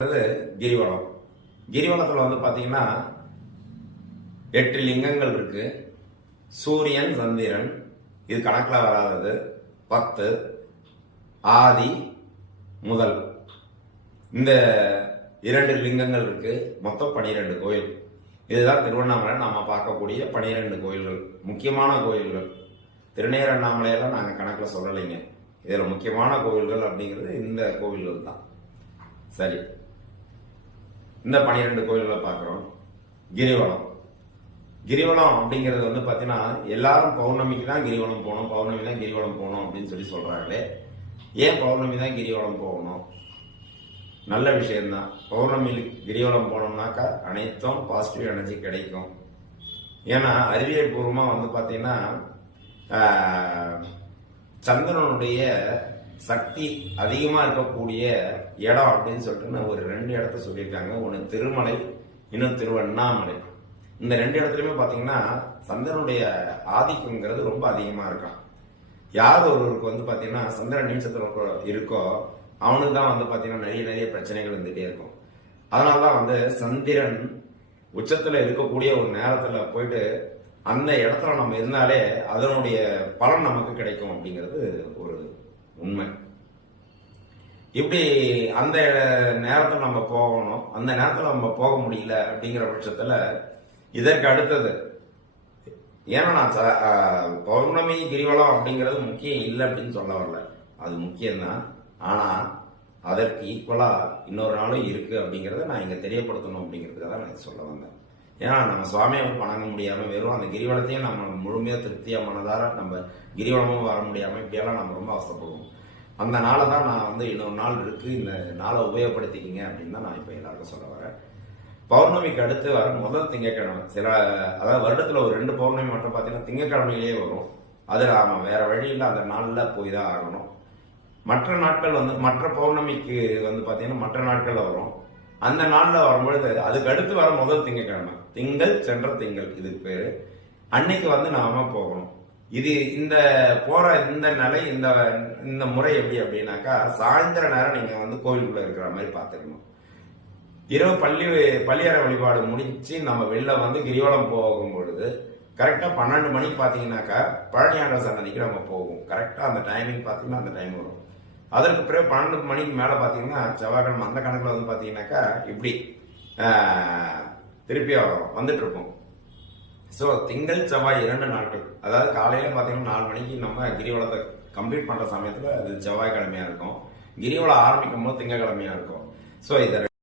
கிரிவலம். கிரிவலத்தில் வந்து பார்த்தீங்கன்னா 8 லிங்கங்கள் இருக்கு. சூரியன், சந்திரன் இது கணக்கில் வராதது 10, ஆதி, முதல் இந்த 2 லிங்கங்கள் இருக்கு. மொத்தம் 12 கோயில். இதுதான் திருவண்ணாமலை நாம பார்க்கக்கூடிய 12 கோயில்கள், முக்கியமான கோயில்கள். திருநேர் அண்ணாமலையெல்லாம் நாங்கள் கணக்கில் சொல்லலைங்க. இதில் முக்கியமான கோயில்கள் அப்படிங்கிறது இந்த கோவில்கள் தான். சரி, இந்த 12 கோயில்களை பார்க்குறோம். கிரிவலம். கிரிவலம் அப்படிங்கிறது வந்து பார்த்தீங்கன்னா எல்லாரும் பௌர்ணமிக்கு தான் கிரிவலம் போகணும், பௌர்ணமி தான் கிரிவலம் போகணும் அப்படின்னு சொல்றாங்களே. ஏன் பௌர்ணமி தான் கிரிவலம் போகணும்? நல்ல விஷயம்தான். பௌர்ணமி கிரிவலம் போனோம்னாக்கா அனைத்தும் பாசிட்டிவ் எனர்ஜி கிடைக்கும். ஏன்னா அறிவியல் பூர்வமாக வந்து பார்த்தீங்கன்னா சந்திரனுடைய சக்தி அதிகமாக இருக்கக்கூடிய இடம் அப்படின்னு சொல்லிட்டு ஒரு 2 இடத்த சொல்லியிருக்காங்க. ஒன்று திருமலை, இன்னும் திருவண்ணாமலை. இந்த 2 இடத்துலையுமே பார்த்தீங்கன்னா சந்திரனுடைய ஆதிக்கங்கிறது ரொம்ப அதிகமாக இருக்கும். யார் ஒருவருக்கு வந்து பார்த்தீங்கன்னா சந்திரன் நீச்சத்தில் இருக்கோ அவனுக்கு தான் வந்து பார்த்தீங்கன்னா நிறைய பிரச்சனைகள் வந்துகிட்டே இருக்கும். அதனால தான் வந்து சந்திரன் உச்சத்தில் இருக்கக்கூடிய ஒரு நேரத்தில் போயிட்டு அந்த இடத்துல நம்ம இருந்தாலே அதனுடைய பலன் நமக்கு கிடைக்கும் அப்படிங்கிறது ஒரு உண்மை. இப்படி அந்த நேரத்தில் நம்ம போகணும், அந்த நேரத்தில் நம்ம போக முடியல அப்படிங்கிற பட்சத்தில் இதற்கு அடுத்தது, ஏன்னா நான் பௌர்ணமி கிரிவலம் அப்படிங்கிறது முக்கியம் இல்லை அப்படின்னு சொல்ல வரல, அது முக்கியம்தான். ஆனால் அதற்கு ஈக்குவலாக இன்னொரு நாளும் இருக்கு அப்படிங்கிறத நான் இங்கே தெரியப்படுத்தணும் அப்படிங்கிறதுக்காக தான் நான் சொல்ல வந்தேன். ஏன்னா நம்ம சுவாமியை வணங்க முடியாமல் வெறும் அந்த கிரிவலத்தையும் நம்ம முழுமையாக திருப்தியாக மனதார நம்ம கிரிவலமும் வர முடியாமல் இப்படியெல்லாம் நம்ம ரொம்ப அவசரப்படுவோம். அந்த நாளை தான் நான் வந்து இன்னொரு நாள் இருக்கு, இந்த நாளை உபயோகப்படுத்திக்கிங்க அப்படின்னு தான் நான் இப்போ எல்லாருக்கும் சொல்ல வரேன். பௌர்ணமிக்கு அடுத்து வர முதல் திங்கக்கிழமை, அதாவது வருடத்தில் ஒரு 2 பௌர்ணமி மட்டும் பார்த்தீங்கன்னா திங்கக்கிழமையிலேயே வரும். அது நாம வேற வழியில் அந்த நாளில் போய் தான் ஆகணும். மற்ற நாட்கள் வந்து மற்ற பௌர்ணமிக்கு வந்து பார்த்தீங்கன்னா மற்ற நாட்களில் வரும். அந்த நாளில் வரும்பொழுது அதுக்கு அடுத்து வர முதல் திங்கக்கிழமை, திங்கள் சென்ற திங்கள் இதுக்கு பேரு, அன்னைக்கு வந்து நாம போகணும். இது இந்த போற இந்த நிலை இந்த முறை எப்படி அப்படின்னாக்கா சாயந்தர நேரம் நீங்க வந்து கோவிலுக்குள்ள இருக்கிற மாதிரி பார்த்துக்கணும். இரவு பள்ளியறை வழிபாடு முடிச்சு நம்ம வெளில வந்து கிரிவலம் போகும் பொழுது கரெக்டா 12 மணிக்கு பாத்தீங்கன்னாக்கா பழனியாண்டவர் சன்னதிக்கு நம்ம போவோம். கரெக்டா அந்த டைமிங் பாத்தீங்கன்னா அந்த டைம் வரும். அதற்கு பிறகு 12 மணிக்கு மேல பாத்தீங்கன்னா செவ்வாய்க்கிழமை அந்த கணக்குல வந்து பாத்தீங்கன்னாக்கா இப்படி திருப்பி வந்துட்டு இருப்போம். ஸோ திங்கள் செவ்வாய் 2 நாட்கள், அதாவது காலையில பாத்தீங்கன்னா 4 மணிக்கு நம்ம கிரிவலத்தை கம்ப்ளீட் பண்ற சமயத்துல அது செவ்வாய்க்கிழமையா இருக்கும். கிரிவலம் ஆரம்பிக்கும் போது திங்கக்கிழமையா இருக்கும். ஸோ இதை